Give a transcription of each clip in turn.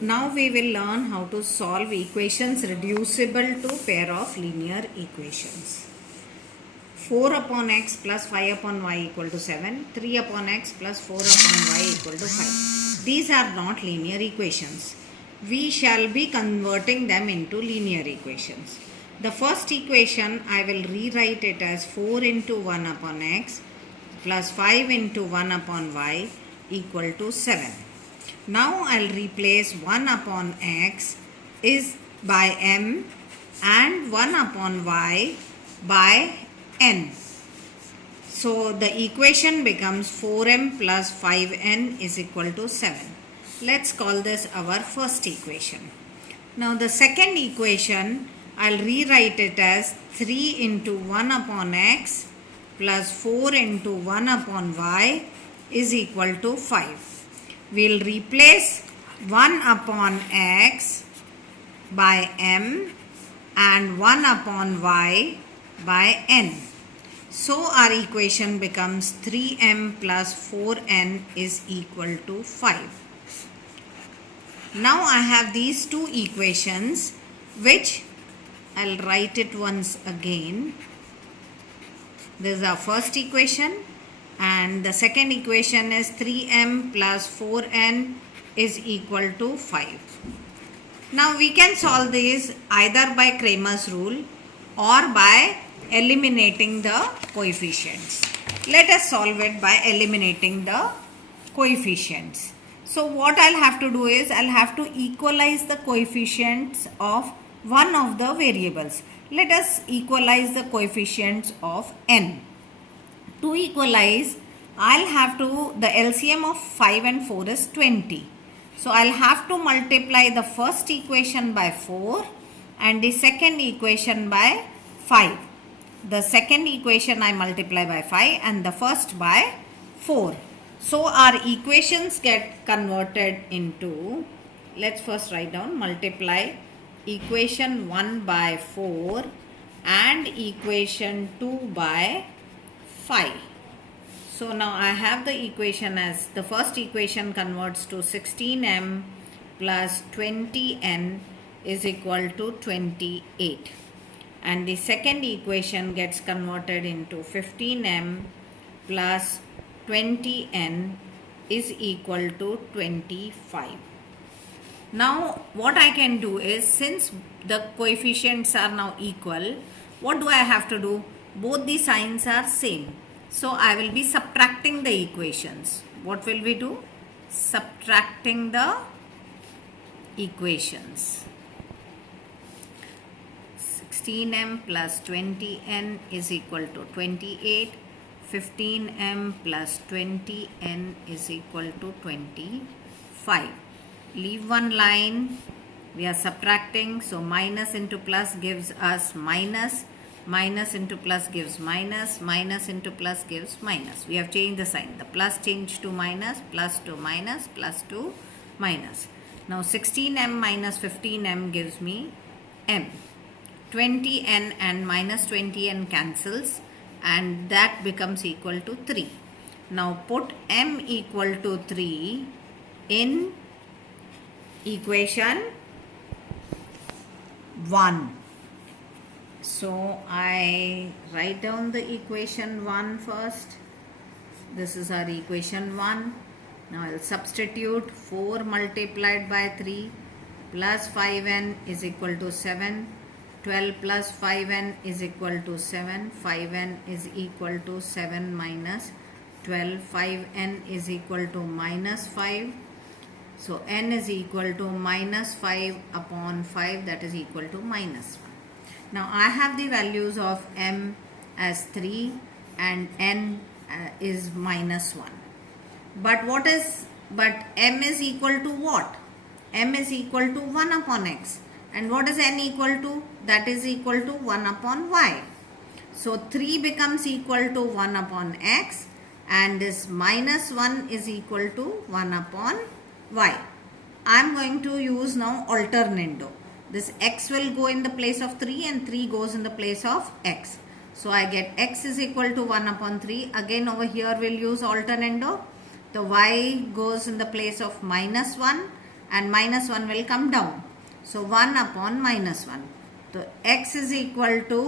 Now we will learn how to solve equations reducible to pair of linear equations. 4 upon x plus 5 upon y equal to 7, 3 upon x plus 4 upon y equal to 5. These are not linear equations. We shall be converting them into linear equations. The first equation I will rewrite it as 4 into 1 upon x plus 5 into 1 upon y equal to 7. Now I'll replace 1 upon x is by m and 1 upon y by n. So the equation becomes 4m plus 5n is equal to 7. Let's call this our first equation. Now the second equation, I'll rewrite it as 3 into 1 upon x plus 4 into 1 upon y is equal to 5. We'll replace 1 upon x by m and 1 upon y by n. So our equation becomes 3m plus 4n is equal to 5. Now I have these two equations which I'll write it once again. This is our first equation and the second equation is 3m plus 4n is equal to 5. Now we can solve these either by Cramer's rule or by eliminating the coefficients. Let us solve it by eliminating the coefficients. So what I'll have to do is I'll have to equalize the coefficients of one of the variables. Let us equalize the coefficients of n. To equalize, I'll have to, the LCM of 5 and 4 is 20. So I'll have to multiply the first equation by 4 and the second equation by 5. The second equation I multiply by 5 and the first by 4. So our equations get converted into, let's first write down, multiply equation 1 by 4 and equation 2 by 5. So now I have the equation as the first equation converts to 16m plus 20n is equal to 28. And the second equation gets converted into 15m plus 20n is equal to 25. Now what I can do is, since the coefficients are now equal, what do I have to do? Both the signs are same. So I will be subtracting the equations. What will we do? Subtracting the equations. 16m plus 20n is equal to 28. 15m plus 20n is equal to 25. Leave one line. We are subtracting. So minus into plus gives us minus. Minus into plus gives minus. Minus into plus gives minus. We have changed the sign. The plus changed to minus. Plus to minus. Plus to minus. Now 16m minus 15m gives me m. 20n and minus 20n cancels and that becomes equal to 3. Now put m equal to 3 in equation 1. So I write down the equation 1 first. This is our equation 1. Now I'll substitute 4 multiplied by 3 plus 5n is equal to 7. 12 plus 5n is equal to 7. 5n is equal to 7 minus 12. 5n is equal to minus 5. So n is equal to minus 5 upon 5, that is equal to minus 1. Now I have the values of m as 3 and n is minus 1. But m is equal to what? M is equal to 1 upon x. And what is n equal to? That is equal to 1 upon y. So 3 becomes equal to 1 upon x and this minus 1 is equal to 1 upon y. I am going to use now alternando. This x will go in the place of 3 and 3 goes in the place of x. So I get x is equal to 1 upon 3. Again over here we'll use alternando. The y goes in the place of minus 1 and minus 1 will come down. So 1 upon minus 1. So x is equal to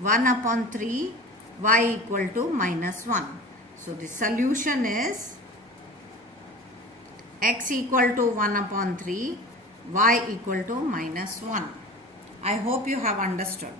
1 upon 3, y equal to minus 1. So the solution is x equal to 1 upon 3, y equal to minus 1. I hope you have understood.